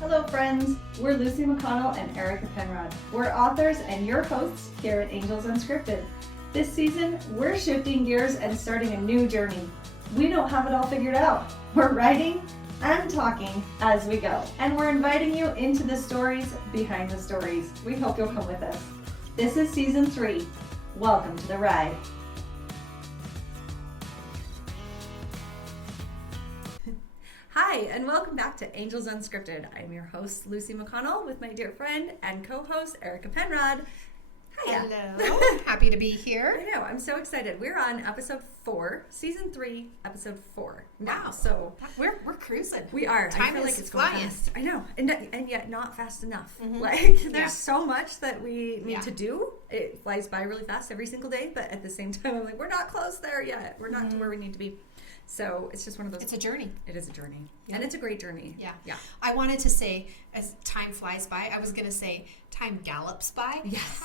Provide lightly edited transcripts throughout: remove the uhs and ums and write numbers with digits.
Hello friends, we're Lucy McConnell and Erica Penrod. We're authors and your hosts here at Angels Unscripted. This season, we're shifting gears and starting a new journey. We don't have it all figured out. We're writing and talking as we go. And we're inviting you into the stories behind the stories. We hope you'll come with us. This is season 3. Welcome to the ride. Hi, and welcome back to Angels Unscripted. I'm your host, Lucy McConnell, with my dear friend and co-host, Erica Penrod. Hiya. Hello. Happy to be here. I know, I'm so excited. We're on episode 4, season 3, episode 4. Wow. So we're cruising. we are. Time I feel like is it's going flying. fast. I know, and yet not fast enough. Mhm. Like, there's Yeah. so much that we need Yeah. to do. It flies by really fast every single day, but at the same time, I'm like, we're not close there yet. We're not to where we need to be. So it's just one of those. It's a journey. It is a journey. Yeah. And it's a great journey. Yeah. Yeah. I wanted to say, as time flies by, I was going to say, time gallops by. Yes.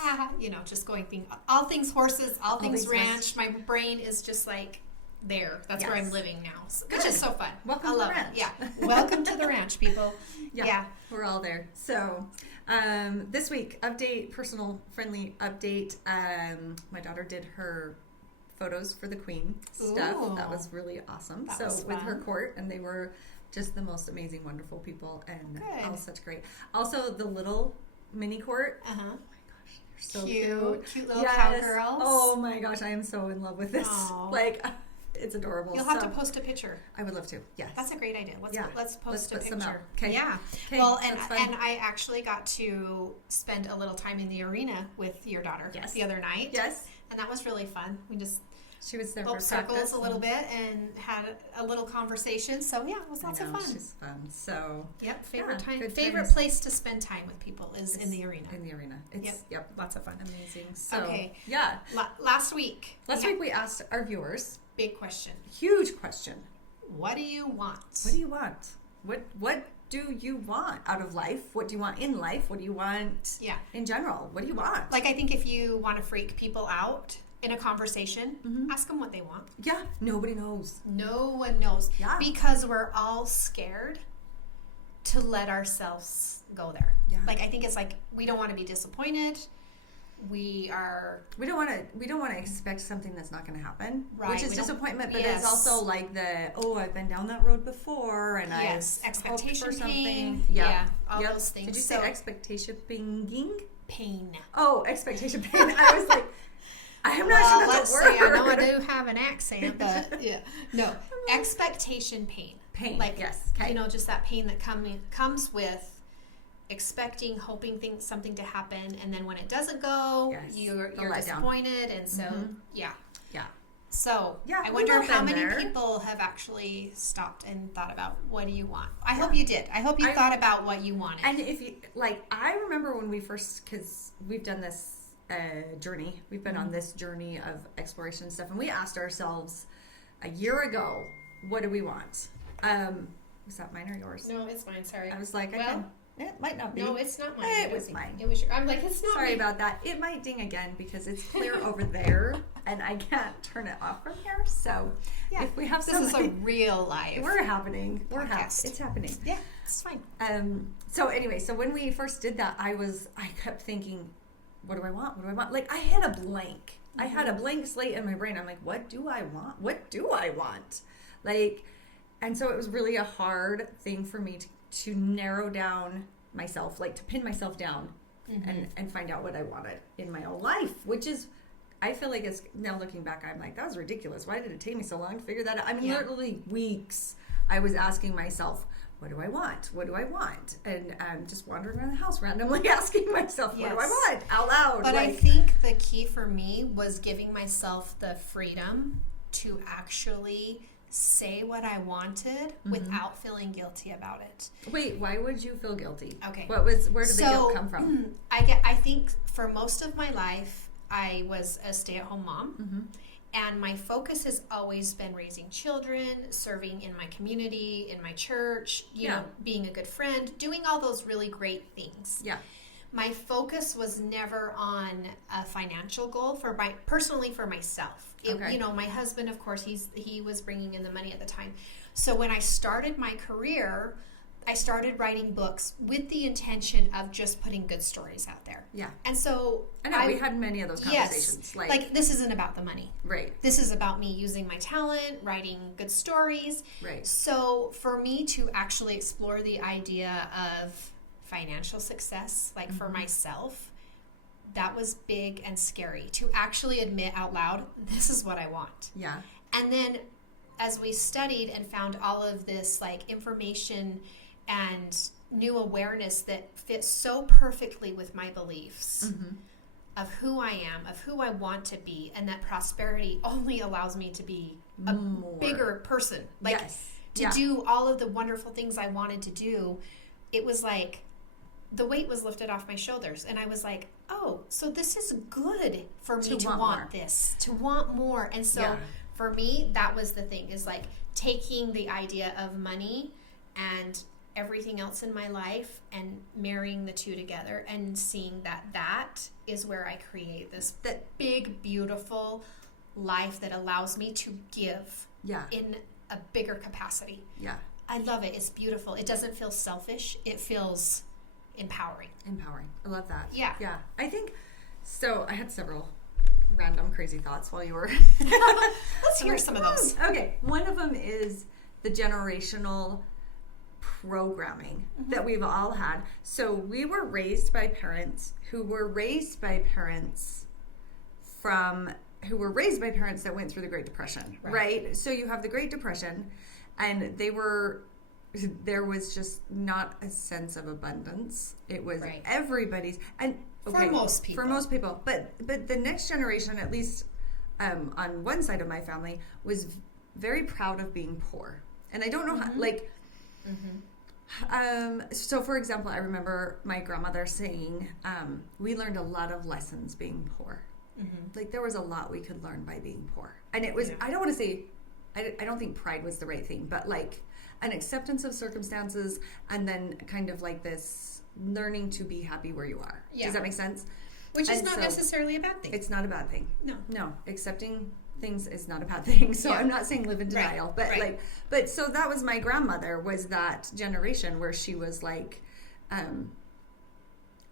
Just going, all things horses, all things things ranch. My brain is just like there. That's where Yes. I'm living now, which Good. is so fun. Welcome I to the love ranch. it. Yeah. Welcome to the ranch, people. Yeah. We're all there. So, this week, personal friendly update. My daughter did her photos for the Queen stuff. Ooh. That was really awesome. That So was with her fun. court, and they were just the most amazing, wonderful people, and Good. all such great. Also, the little mini court. Uh-huh. Oh my gosh, they're so cute. Cute little Yes. cowgirls. Oh my gosh, I am so in love with this. Aw. Like, it's adorable. You'll have So, to post a picture. I would love to. Yes. That's a great idea. Yeah. Let's post Let's a put some picture. out. 'Kay. Yeah. 'Kay, Well, that's fun. and I actually got to spend a little time in the arena with your daughter Yes. the other night. Yes. And that was really fun. We just She was there bumped for circles practice a little bit and had a little conversation. So yeah, it was lots of fun. She's fun. So Yep. Yeah, good Favorite times. place to spend time with people is in the arena. in the arena. It's Yep. Lots of fun. amazing. So Okay. yeah. Last week. Last week we asked our viewers, Big question. huge question. What do you want? What do you want? What do you want out of life? What do you want in life? What do you want Yeah. in general? What do you want? Like, I think if you want to freak people out in a conversation, Mhm. ask them what they want. Yeah, nobody knows. No one knows. Yeah. Because we're all scared to let ourselves go there. Yeah. Like, I think it's like we don't want to be disappointed. We We don't want to expect something that's not going to happen, Right, which is we don't- disappointment. But yes. it's also like I've been down that road before, and yes, I've hoped expectation for something. pain. Yeah, Yeah, all Yep. those things. Did you So- say expectation pinging? pain. Oh, expectation pain. I was like, I am not sure Let's that's a say, I know word. I do have an accent, but yeah, no, expectation pain. Pain. Like, yes. Okay. just that pain that comes with expecting, hoping something to happen, and then when it doesn't go, Yes, you're the letdown. disappointed, and so Mhm. yeah. Yeah. So Yeah, I we've wonder all how been many there. people have actually stopped and thought about what do you want. I hope you did. I hope you I- thought about what you wanted. And if you I remember when we first, because we've done this journey, we've been on this journey of exploration and stuff, and we asked ourselves a year ago, what do we want? Was that mine or yours? No, it's mine. Sorry. I was like, it might not be. No, it's not mine. It I don't was think. mine. It was your. I'm like, it's not. Sorry me. about that. It might ding again because it's clear over there, and I can't turn it off from here. So Yeah. if we have This is a somebody, real life. we're happening. podcast. It's happening. Yeah, it's fine. So anyway, so when we first did that, I kept thinking, what do I want? What do I want? Like, I had a blank. I had a blank slate in my brain. I'm like, what do I want? What do I want? Like, and so it was really a hard thing for me to narrow down myself, like to pin myself down and find out what I wanted in my own life, which is, I feel like it's now looking back, I'm like, that was ridiculous. Why did it take me so long to figure that out? I mean, literally weeks I was asking myself, what do I want? What do I want? And I'm just wandering around the house randomly asking myself, what do I Yes. want? Out loud. But I think the key for me was giving myself the freedom to actually say what I wanted without feeling guilty about it. Wait, why would you feel guilty? Okay. Where did the guilt come from? I think for most of my life, I was a stay-at-home mom. And my focus has always been raising children, serving in my community, in my church, you know, being a good friend, doing all those really great things. Yeah. My focus was never on a financial goal personally for myself. Okay. You know, my husband, of course, he was bringing in the money at the time. So when I started my career, I started writing books with the intention of just putting good stories out there. Yeah. And so I know we had many of those conversations. Yes, like this isn't about the money. Right. This is about me using my talent, writing good stories. Right. So for me to actually explore the idea of financial success, like for myself, that was big and scary to actually admit out loud, this is what I want. Yeah. And then as we studied and found all of this like information and new awareness that fits so perfectly with my beliefs of who I am, of who I want to be, and that prosperity only allows me to be a bigger person. Like to do all of the wonderful things I wanted to do. It was like the weight was lifted off my shoulders, and I was like, oh, so this is good for me to want this, to want more. And so for me, that was the thing, is like taking the idea of money and everything else in my life and marrying the two together and seeing that that is where I create this big, beautiful life that allows me to give in a bigger capacity. Yeah. I love it. It's beautiful. It doesn't feel selfish. It feels empowering. I love that. Yeah. Yeah. I think, so I had several random crazy thoughts while you were. Let's hear some of those. Okay. One of them is the generational programming that we've all had. So we were raised by parents who were raised by parents that went through the Great Depression, right? So you have the Great Depression, and there was just not a sense of abundance. It was everybody's, and for most people. But the next generation, at least on one side of my family, was very proud of being poor. And I don't know how, like, so for example, I remember my grandmother saying, we learned a lot of lessons being poor. Like there was a lot we could learn by being poor. And it was, I don't want to say, I don't think pride was the right thing, but like an acceptance of circumstances, and then kind of like this learning to be happy where you are. Does that make sense? Which is not necessarily a bad thing. It's not a bad thing. No. Accepting things is not a bad thing. So I'm not saying live in denial, but so that was my grandmother, was that generation where she was like,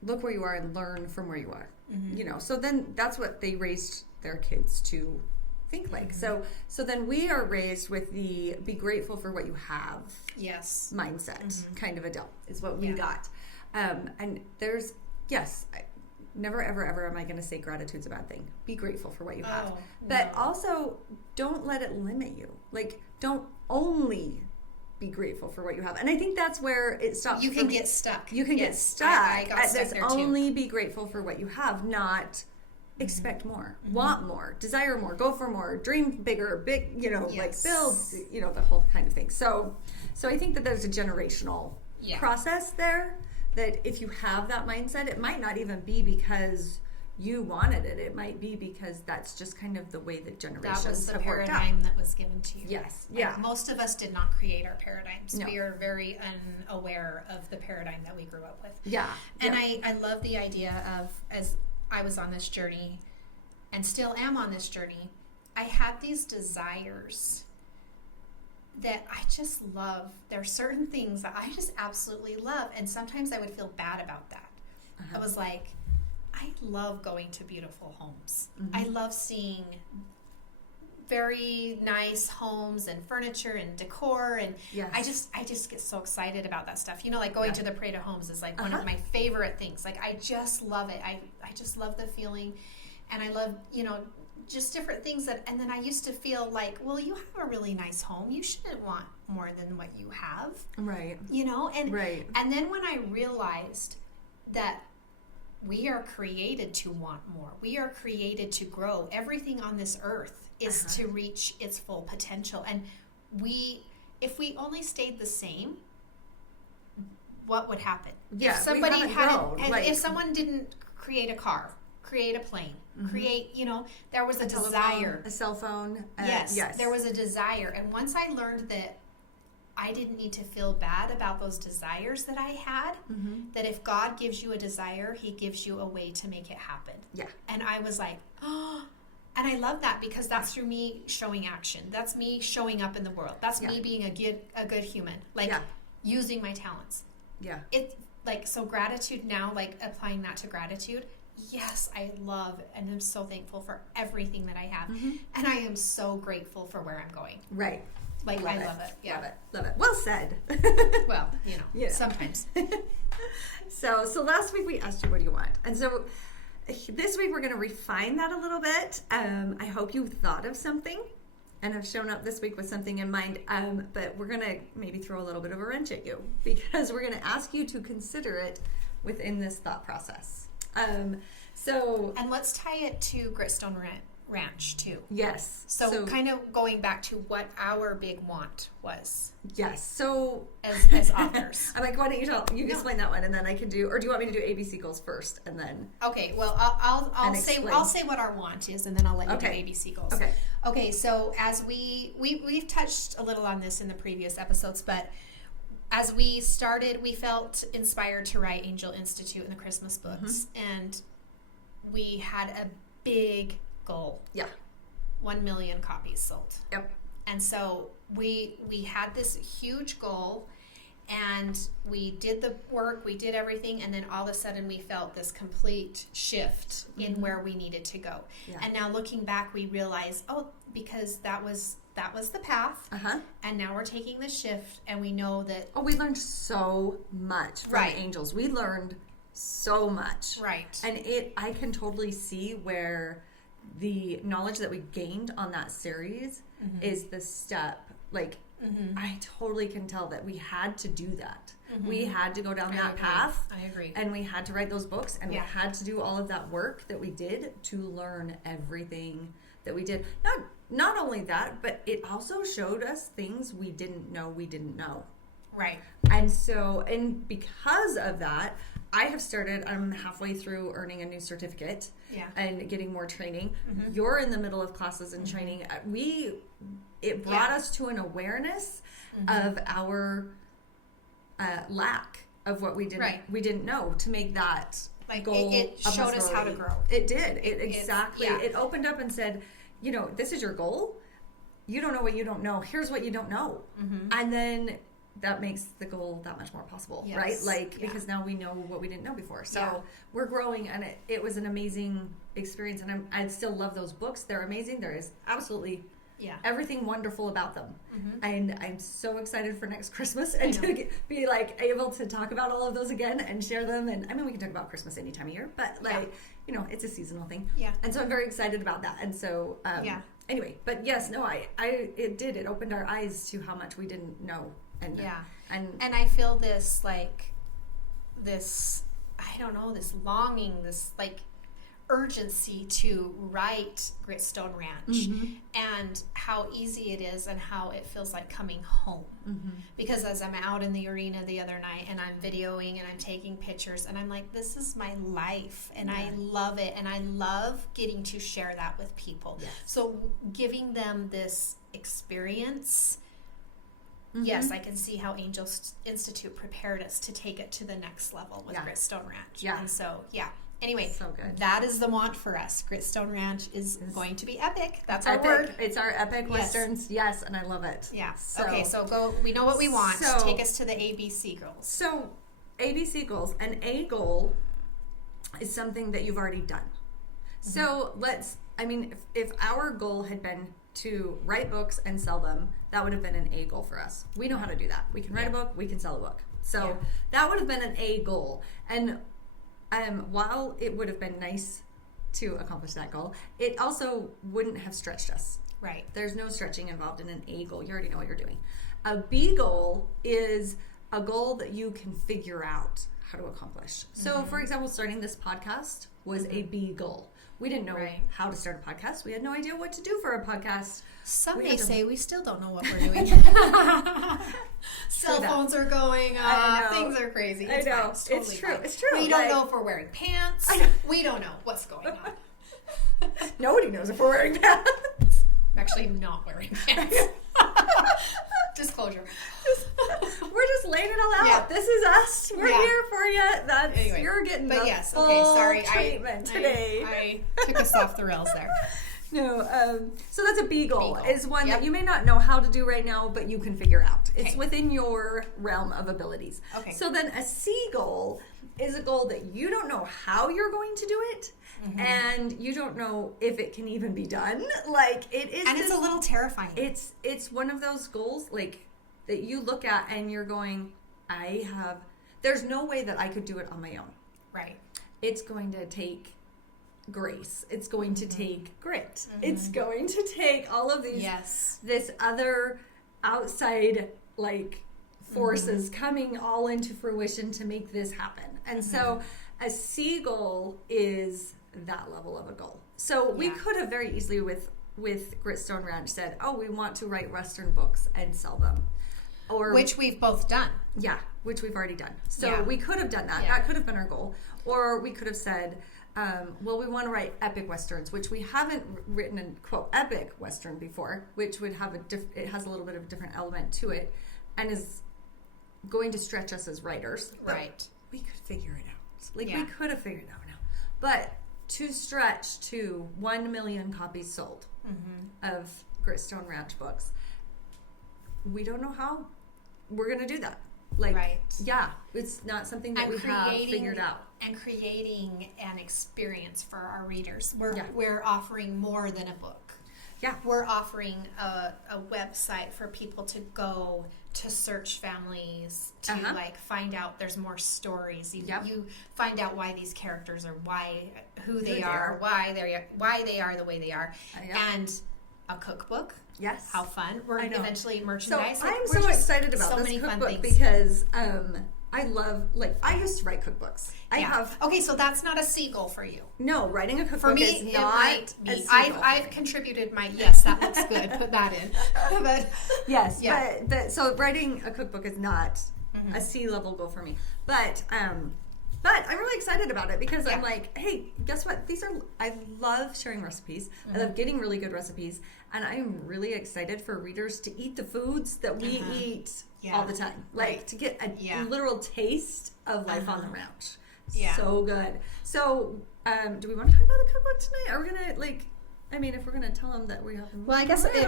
look where you are and learn from where you are. You know, so then that's what they raised their kids to think like. So then we are raised with the be grateful for what you have mindset kind of a deal is what we got. And there's, never ever am I going to say gratitude's a bad thing. Be grateful for what you have. But also don't let it limit you. Like don't only be grateful for what you have. And I think that's where it stops. You can get stuck. You can get stuck. I got stuck there too. Only be grateful for what you have, not expect more, want more, desire more, go for more, dream bigger, like build, the whole kind of thing. So I think that there's a generational process there, that if you have that mindset, it might not even be because you wanted it. It might be because that's just kind of the way that generations have worked out. That was the paradigm that was given to you. Yes. Like most of us did not create our paradigms. No. We are very unaware of the paradigm that we grew up with. Yeah. And I love the idea of, as I was on this journey and still am on this journey, I had these desires that I just love. There are certain things that I just absolutely love. And sometimes I would feel bad about that. I was like, I love going to beautiful homes. I love seeing very nice homes and furniture and decor, and I just get so excited about that stuff. Like going to the Parade of Homes is like one of my favorite things. Like I just love it. I just love the feeling, and I love just different things and then I used to feel like, well, you have a really nice home. You shouldn't want more than what you have, right? And then when I realized that we are created to want more. We are created to grow. Everything on this earth is to reach its full potential. And if we only stayed the same, what would happen? Yeah, if someone didn't create a car, create a plane, create, there was a desire. A cell phone. Yes, there was a desire. And once I learned that I didn't need to feel bad about those desires that I had, that if God gives you a desire, he gives you a way to make it happen. Yeah. And I was like, oh, and I love that because that's through me showing action. That's me showing up in the world. That's me being a good human. Like, using my talents. Yeah. It like, so gratitude now, like applying that to gratitude. Yes, I love and I'm so thankful for everything that I have. And I am so grateful for where I'm going. Right. Like, I love it. Yeah. Love it. Well said. Well, you know, sometimes. So last week we asked you, what do you want? And so this week we're going to refine that a little bit. I hope you thought of something and have shown up this week with something in mind. But we're going to maybe throw a little bit of a wrench at you because we're going to ask you to consider it within this thought process. And let's tie it to Gritstone Ranch too. Yes. So kind of going back to what our big want was. Yes. So as authors, I'm like, why don't you explain that one, and then I can do, or do you want me to do ABC goals first, and then? Okay. Well, I'll say what our want is, and then I'll let you do ABC goals. Okay. Okay. So as we've touched a little on this in the previous episodes, but as we started, we felt inspired to write Angel Institute and the Christmas books, and we had a big goal. Yeah. 1 million copies sold. Yep. And so we had this huge goal, and we did the work, we did everything, and then all of a sudden we felt this complete shift in where we needed to go. Yeah. And now looking back, we realized, because that was the path, and now we're taking the shift, and we know that... Oh, we learned so much from the angels. We learned so much. Right. And I can totally see where the knowledge that we gained on that series is the step. Like, I totally can tell that we had to do that. We had to go down that path. I agree. And we had to write those books, and we had to do all of that work that we did to learn everything that we did. Not only that, but it also showed us things we didn't know. Right. And because of that, I'm halfway through earning a new certificate and getting more training. You're in the middle of classes and training. It brought us to an awareness of our lack of what we didn't know, to make that goal. It showed us how to grow. It did. Exactly. It opened up and said, this is your goal. You don't know what you don't know. Here's what you don't know. And then that makes the goal that much more possible, right? Because now we know what we didn't know before. So we're growing, and it was an amazing experience. And I still love those books. They're amazing. There is absolutely everything wonderful about them. And I'm so excited for next Christmas and to be able to talk about all of those again and share them. And I mean, we can talk about Christmas any time of year, but it's a seasonal thing. Yeah. And so I'm very excited about that. And so, anyway, but yes, no, it opened our eyes to how much we didn't know. And I feel this this longing, this urgency to write Gritstone Ranch, and how easy it is and how it feels like coming home. Because as I'm out in the arena the other night and I'm videoing and I'm taking pictures and I'm like, this is my life, and I love it, and I love getting to share that with people. So giving them this experience. Yes, I can see how Angel Institute prepared us to take it to the next level with Gritstone Ranch. Yeah. And so, anyway, so good. That is the want for us. Gritstone Ranch is going to be epic. That's our word. It's our epic westerns. Yes, and I love it. Yeah. Okay, so go. We know what we want. So, take us to the ABC goals. So, ABC goals. An A goal is something that you've already done. So, if our goal had been to write books and sell them, that would have been an A goal for us. We know how to do that. We can write a book, we can sell a book. So that would have been an A goal. And while it would have been nice to accomplish that goal, it also wouldn't have stretched us. Right. There's no stretching involved in an A goal. You already know what you're doing. A B goal is a goal that you can figure out how to accomplish. So, for example, starting this podcast was a B goal. We didn't know how to start a podcast. We had no idea what to do for a podcast. Some may say we still don't know what we're doing. Cell phones are going off. Things are crazy. I know. It's true. It's true. We don't know if we're wearing pants. We don't know what's going on. Nobody knows if we're wearing pants. I'm actually not wearing pants. Disclosure. We're just laying it all out. Yeah. This is us. We're here for you. You're getting full treatment today. I took us off the rails there. No, so that's a B goal. Goal. Is one Yep. that you may not know how to do right now, but you can figure out. It's Okay. within your realm of abilities. Okay. So then a C goal is a goal that you don't know how you're going to do it, and you don't know if it can even be done. Like it is, And it's a little terrifying. It's one of those goals like that you look at and you're going, there's no way that I could do it on my own. Right. It's going to take grace. It's going to take grit. It's going to take all of these, this other outside like forces coming all into fruition to make this happen. And so a C goal is that level of a goal. So we could have very easily with Gritstone Ranch said, oh, we want to write Western books and sell them. Or Which we've both done. Yeah, which we've already done. So we could have done that. Yeah. That could have been our goal. Or we could have said, well, we want to write epic Westerns, which we haven't written a, quote, epic Western before, which would have it has a little bit of a different element to it and is going to stretch us as writers. But Right. we could figure it out. Like, we could have figured it out now. But to stretch to 1 million copies sold of Gritstone Ranch books, we don't know how we're going to do that. Like, yeah, it's not something that we have figured out. And creating an experience for our readers. We're offering more than a book. Yeah. We're offering a website for people to go to search families, to like find out there's more stories. You find out why these characters are who they are, why they are the way they are. And a cookbook. Yes. How fun. We're eventually merchandise. So I'm so excited about this cookbook because I love, like, I used to write cookbooks. Okay, so that's not a C goal for you. No, writing a cookbook for me, is not might be. a C goal. I've contributed my, that looks good. Put that in. But, but so writing a cookbook is not a C level goal for me. But I'm really excited about it because I'm like, hey, guess what? I love sharing recipes. I love getting really good recipes. And I'm really excited for readers to eat the foods that we eat all the time. Like to get a literal taste of life on the ranch. So good. So do we want to talk about the cookbook tonight? Are we going to, if we're going to tell them that we have... Well, I guess if we're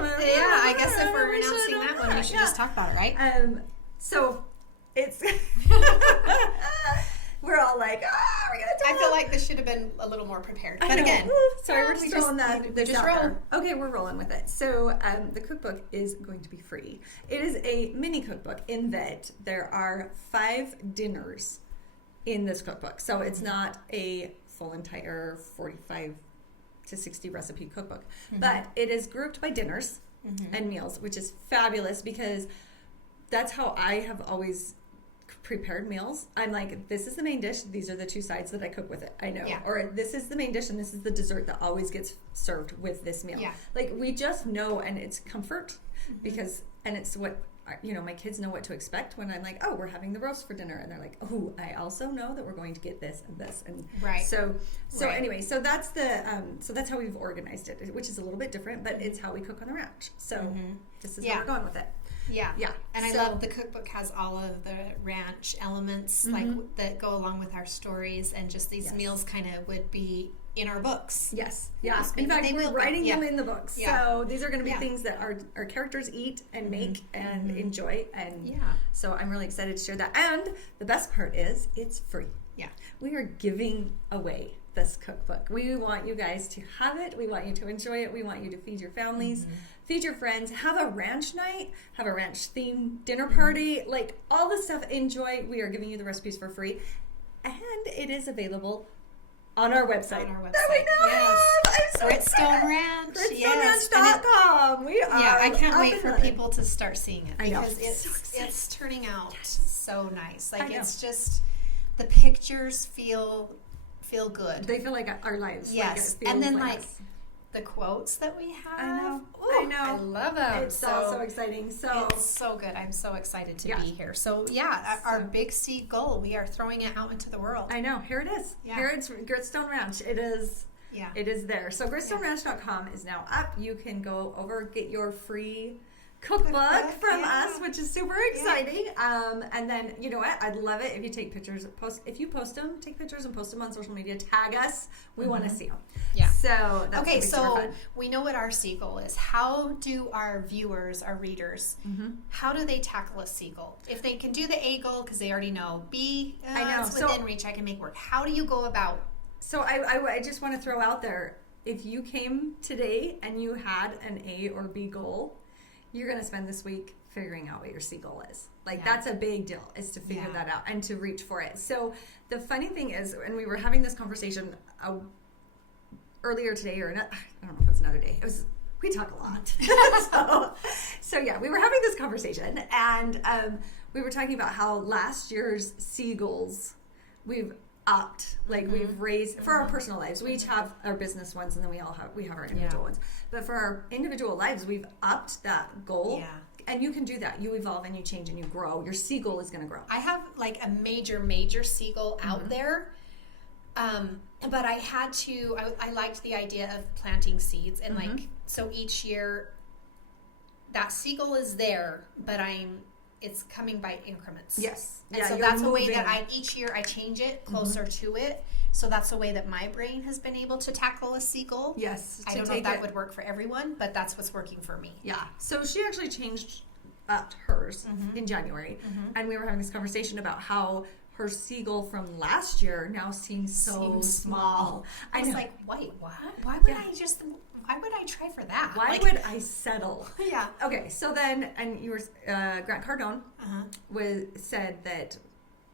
announcing that one, we should just talk about it, right? So it's... We're all like, we're going to tell I feel like this should have been a little more prepared. But again, sorry, we're just throwing this out there. Okay, we're rolling with it. So the cookbook is going to be free. It is a mini cookbook in that there are 5 dinners in this cookbook. So it's not a full entire 45 to 60 recipe cookbook. But it is grouped by dinners and meals, which is fabulous because that's how I have always prepared meals. I'm like, this is the main dish, these are the 2 sides that I cook with it. I know. Or this is the main dish and this is the dessert that always gets served with this meal. Like, we just know, and it's comfort because, and it's what, my kids know what to expect when I'm like, oh, we're having the roast for dinner, and they're like, oh, I also know that we're going to get this and this, and anyway, so that's so that's how we've organized it, which is a little bit different, but it's how we cook on the ranch. So this is where we're going with it. Yeah. And I love the cookbook has all of the ranch elements like that go along with our stories, and just these meals kind of would be in our books. Yes. Yeah. In fact, we're writing them in the books. So these are going to be things that our characters eat and make and enjoy. And so I'm really excited to share that. And the best part is it's free. Yeah. We are giving away this cookbook. We want you guys to have it. We want you to enjoy it. We want you to feed your families, feed your friends, have a ranch night, have a ranch themed dinner party, like all this stuff. Enjoy. We are giving you the recipes for free. And it is available on our website. That we know. Yes. Gritstone Ranch. Gritstoneranch.com. We are. Yeah, I can't wait for people to start seeing it because it's turning out so nice. Like, it's just, the pictures feel good. They feel like our lives. Yes. Like, and then the quotes that we have. I know. I love them. It's so exciting. So it's so good. I'm so excited to be here. So our big C goal, we are throwing it out into the world. I know. Here it is. Yeah. Here it's Gritstone Ranch. It is. It is there. So gritstoneranch.com is now up. You can go over, get your free cookbook from us, which is super exciting. And then, you know what? I'd love it if you take pictures, take pictures and post them on social media. Tag us. We want to see them. Yeah. So that's okay. So fun. We know what our C goal is. How do our viewers, our readers, how do they tackle a C goal? If they can do the A goal because they already know B, I know. It's within reach. I can make work. How do you go about? So I just want to throw out there, if you came today and you had an A or B goal, you're going to spend this week figuring out what your C goal is. That's a big deal, is to figure that out and to reach for it. So the funny thing is, when we were having this conversation earlier today, or not, I don't know if it's another day. We talk a lot. so yeah, we were having this conversation, and we were talking about how last year's C goals, we've upped, we've raised for our personal lives. We each have our business ones, and then we have our individual ones. But for our individual lives, we've upped that goal. Yeah. And you can do that. You evolve and you change and you grow. Your C goal is going to grow. I have a major C goal out there. But I had to, I liked the idea of planting seeds. And so each year that C goal is there, but it's coming by increments. Yes. And so that's a way that each year I change it closer to it. So that's a way that my brain has been able to tackle a C goal. Yes. I don't know if that would work for everyone, but that's what's working for me. Yeah. So she actually upped hers in January. And we were having this conversation about how her C goal from last year now seems so small. I was like, wait, what? Why would I try for that? Why would I settle? Yeah. Okay, so then, and you were, Grant Cardone said that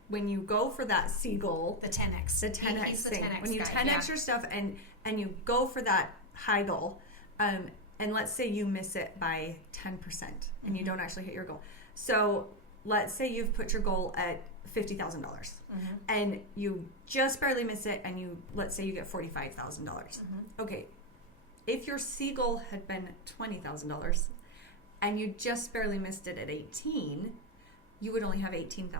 when you go for that C goal, the 10X thing, 10X when you 10X your stuff and you go for that high goal, and let's say you miss it by 10% and you don't actually hit your goal. So let's say you've put your goal at $50,000 and you just barely miss it, and let's say you get $45,000. Okay. If your C goal had been $20,000 and you just barely missed it at 18, you would only have $18,000.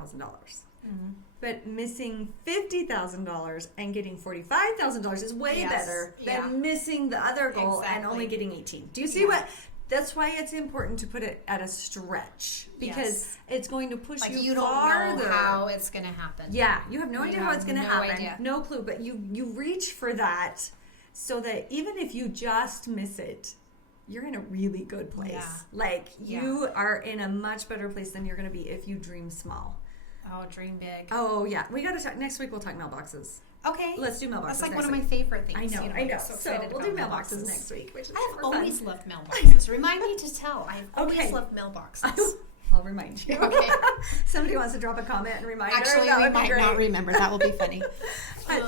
But missing $50,000 and getting $45,000 is way better than missing the other goal and only getting 18. Do you see what? That's why it's important to put it at a stretch, because it's going to push you farther. You don't know how it's going to happen. Yeah, you have no idea how it's going to happen. Idea. No clue, but you reach for that, so that even if you just miss it, you're in a really good place. You are in a much better place than you're going to be if you dream small. Oh, dream big. Oh, yeah. We got to talk. Next week we'll talk mailboxes. Okay. Let's do mailboxes. That's one of my favorite things. I know. So we'll do mailboxes next week, which is I've always loved mailboxes. Remind me to tell. I've always loved mailboxes. I'll remind you. Okay. Somebody wants to drop a comment and remind Actually, her. we might not remember. That will be funny.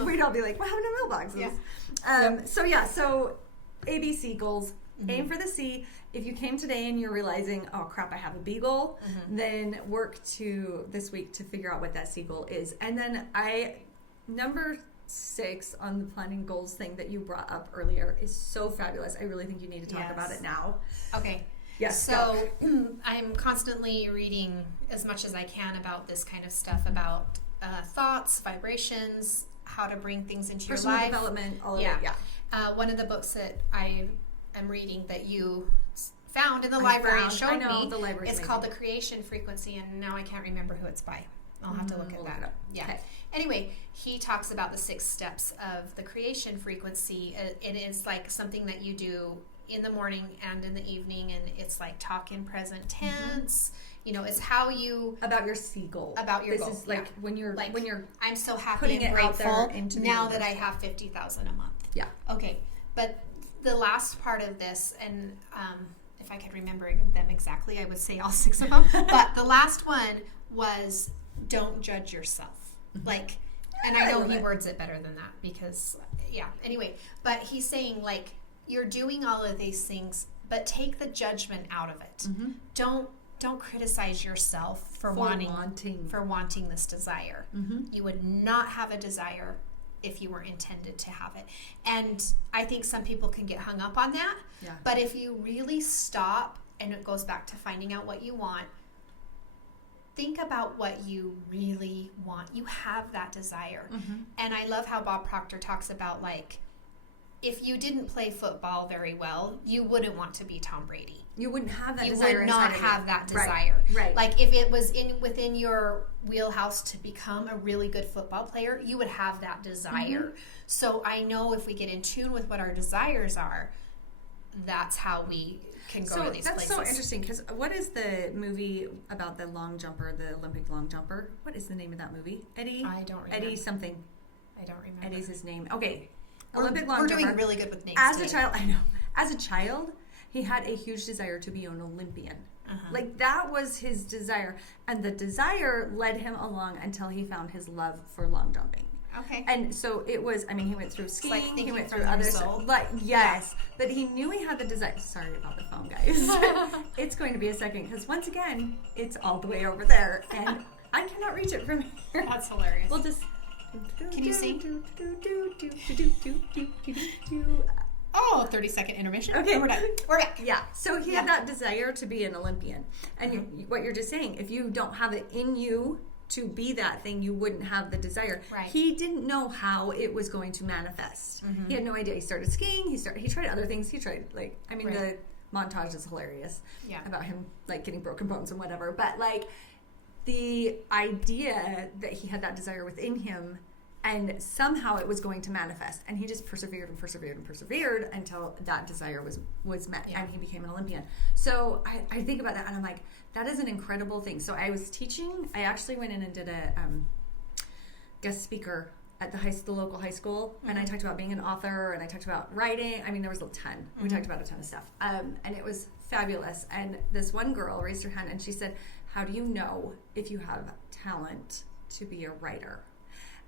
We'd all be like, what happened to mailboxes? Yeah. So ABC goals. Aim for the C. If you came today and you're realizing, oh crap, I have a B goal, then work to this week to figure out what that C goal is. And then number 6 on the planning goals thing that you brought up earlier is so fabulous. I really think you need to talk about it now. Okay. Yes. So I'm constantly reading as much as I can about this kind of stuff, about thoughts, vibrations, how to bring things into your life. Personal development, all of it. Yeah. One of the books that I am reading that you found in the library and showed me, it's called The Creation Frequency, and now I can't remember who it's by. I'll have to look at that. Yeah. Okay. Anyway, he talks about the 6 steps of the creation frequency. It is like something that you do in the morning and in the evening, and it's like talk in present tense. It's how you about your C goal. About your goal. This is like when you're I'm so happy and grateful now that I have $50,000 a month. Yeah. Okay, but the last part of this, and if I could remember them exactly, I would say all 6 of them. But the last one was don't judge yourself. And I know he words it better than that because, anyway. But he's saying, you're doing all of these things, but take the judgment out of it. Don't criticize yourself for wanting this desire. You would not have a desire if you were intended to have it. And I think some people can get hung up on that. Yeah. But if you really stop, and it goes back to finding out what you want, think about what you really want. You have that desire. And I love how Bob Proctor talks about, if you didn't play football very well, you wouldn't want to be Tom Brady. You wouldn't have that you desire. would not inside of have you. that desire. Right. Like if it was within your wheelhouse to become a really good football player, you would have that desire. So I know if we get in tune with what our desires are, that's how we can go to these places. That's so interesting, because what is the movie about the long jumper, the Olympic long jumper? What is the name of that movie? Eddie? I don't remember. Eddie something. I don't remember. Eddie's his name. Okay. We're doing really good with names As today. a child, I know. As a child, he had a huge desire to be an Olympian. Like, that was his desire. And the desire led him along until he found his love for long jumping. Okay. And so it was, I mean, he went through skiing, like he went from through other their stuff. soul. Like, yes. But he knew he had the desire. Sorry about the phone, guys. It's going to be a second, because once again, it's all the way over there. And I cannot reach it from here. That's hilarious. We'll just... Can you sing? Oh, 30-second intermission. Okay. We're done. We're back. Yeah. So he had that desire to be an Olympian. And what you're just saying, if you don't have it in you to be that thing, you wouldn't have the desire. Right. He didn't know how it was going to manifest. He had no idea. He started skiing. He tried other things. He tried, like, I mean, the montage is hilarious. Yeah. About him, like, getting broken bones and whatever. But, like, the idea that he had that desire within him, and somehow it was going to manifest, and he just persevered and persevered and persevered until that desire was met, and he became an Olympian. So I think about that, and I'm like, that is an incredible thing. So I was teaching. I actually went in and did a guest speaker at the local high school, and I talked about being an author, and I talked about writing. I mean, there was a ton. We talked about a ton of stuff, and it was fabulous. And this one girl raised her hand, and she said, "How do you know if you have talent to be a writer?"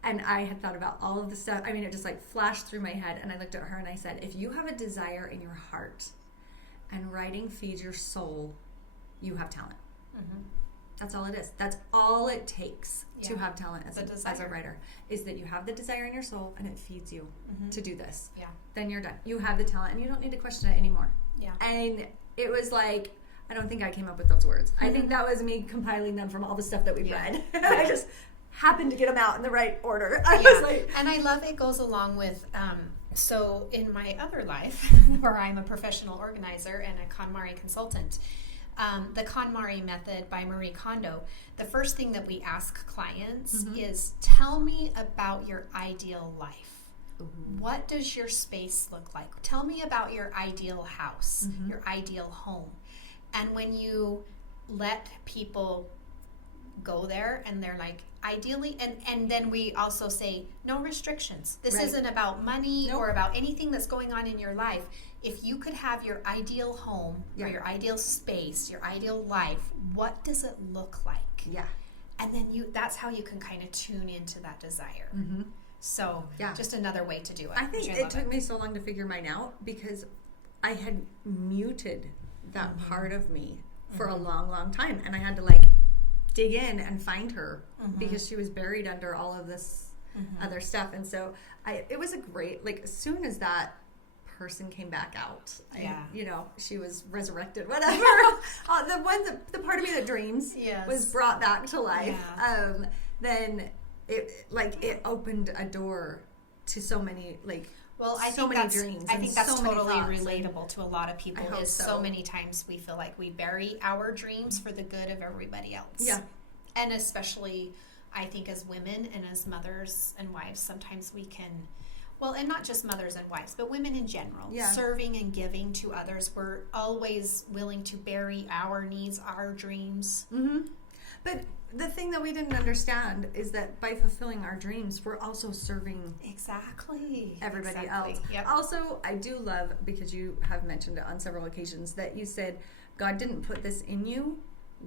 And I had thought about all of the stuff. I mean, it just like flashed through my head. And I looked at her and I said, if you have a desire in your heart and writing feeds your soul, you have talent. That's all it is. That's all it takes to have talent as a writer, is that you have the desire in your soul and it feeds you to do this. Yeah. Then you're done. You have the talent and you don't need to question it anymore. Yeah. And it was like, I don't think I came up with those words. I think that was me compiling them from all the stuff that we've read. I just happened to get them out in the right order. I was like, and I love it goes along with, so in my other life, where I'm a professional organizer and a KonMari consultant, the KonMari method by Marie Kondo, the first thing that we ask clients is, tell me about your ideal life. What does your space look like? Tell me about your ideal house, your ideal home. And when you let people go there and they're like, ideally, and then we also say no restrictions. This isn't about money or about anything that's going on in your life. If you could have your ideal home or your ideal space, your ideal life, what does it look like? Yeah. And then that's how you can kind of tune into that desire. So just another way to do it. I think it took me so long to figure mine out because I had muted that part of me for a long, long time. And I had to like dig in and find her because she was buried under all of this other stuff. And so it was a great, like, as soon as that person came back out, she was resurrected, whatever. The part of me that dreams was brought back to life. Then it opened a door to so many, like, I think that's totally relatable to a lot of people. So many times we feel like we bury our dreams for the good of everybody else. Yeah. And especially, I think as women and as mothers and wives, sometimes we can, and not just mothers and wives, but women in general, serving and giving to others, we're always willing to bury our needs, our dreams. But the thing that we didn't understand is that by fulfilling our dreams, we're also serving everybody else. Yep. Also, I do love, because you have mentioned it on several occasions, that you said God didn't put this in you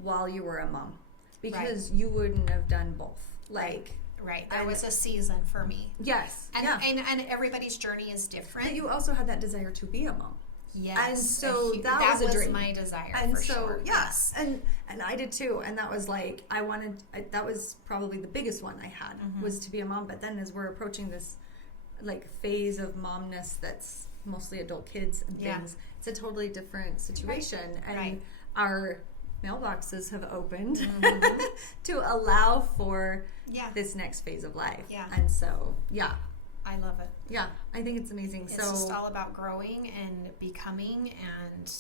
while you were a mom, because you wouldn't have done both. There was a season for me. Yes. And everybody's journey is different. But you also had that desire to be a mom. Yes. And so that was a dream. My desire, and for so, sure. Yes. And I did too. And that was like, that was probably the biggest one I had, was to be a mom. But then as we're approaching this like phase of momness that's mostly adult kids and things, it's a totally different situation. And our mailboxes have opened to allow for this next phase of life. Yeah. And so, I love it. Yeah, I think it's amazing. It's just all about growing and becoming, and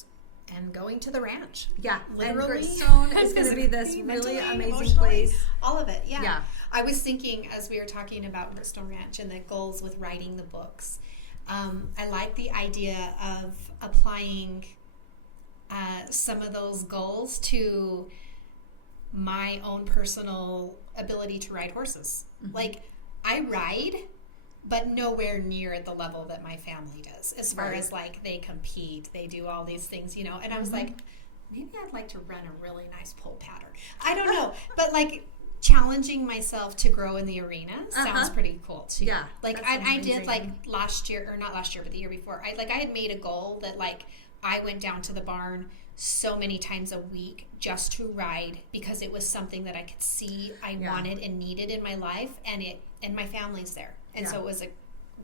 and going to the ranch. Yeah, Literally. And Gritstone is going to be this physically, really mentally, amazing emotionally, place. All of it, yeah. Yeah. I was thinking as we were talking about Gritstone Ranch and the goals with writing the books, I like the idea of applying some of those goals to my own personal ability to ride horses. Mm-hmm. Like, I ride, but nowhere near at the level that my family does, as far as like they compete, they do all these things, you know. And I was like, maybe I'd like to run a really nice pull pattern. I don't know, but like challenging myself to grow in the arena sounds pretty cool too. Yeah, like I did like last year, or not last year, but the year before. I had made a goal that like I went down to the barn so many times a week just to ride, because it was something that I could see I wanted and needed in my life, and my family's there. And so it was a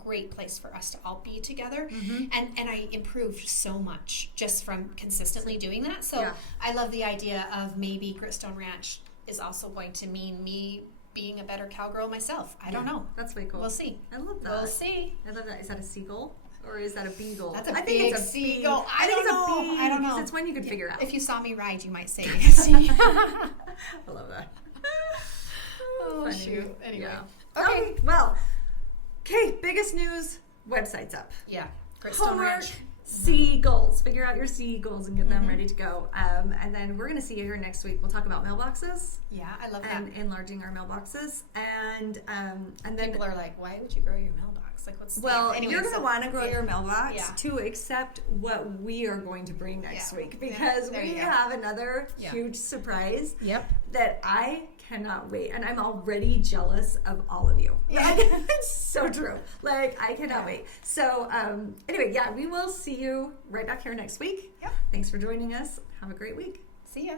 great place for us to all be together. And I improved so much just from consistently doing that. So I love the idea of maybe Gritstone Ranch is also going to mean me being a better cowgirl myself. I don't know. That's way cool. We'll see. I love that. We'll see. I love that. Is that a seagull? Or is that a beagle? That's a I big think it's a seagull. I think it's a bee. I don't know. Because it's one you could figure out. If you saw me ride, you might say I love that. Oh, funny. shoot. Anyway. Yeah. Okay. Well, biggest news, website's up. Yeah. Gritstone Homework, Ranch. C goals. Figure out your C goals and get them ready to go. And then we're going to see you here next week. We'll talk about mailboxes. Yeah, I love that. And enlarging our mailboxes. And then people are like, why would you grow your mailbox? Like, what's you're going to want to grow your mailbox to accept what we are going to bring next week, because we have another huge surprise that I cannot wait. And I'm already jealous of all of you. Yeah. It's so true. Like, I cannot wait. So anyway, we will see you right back here next week. Thanks for joining us. Have a great week. See ya.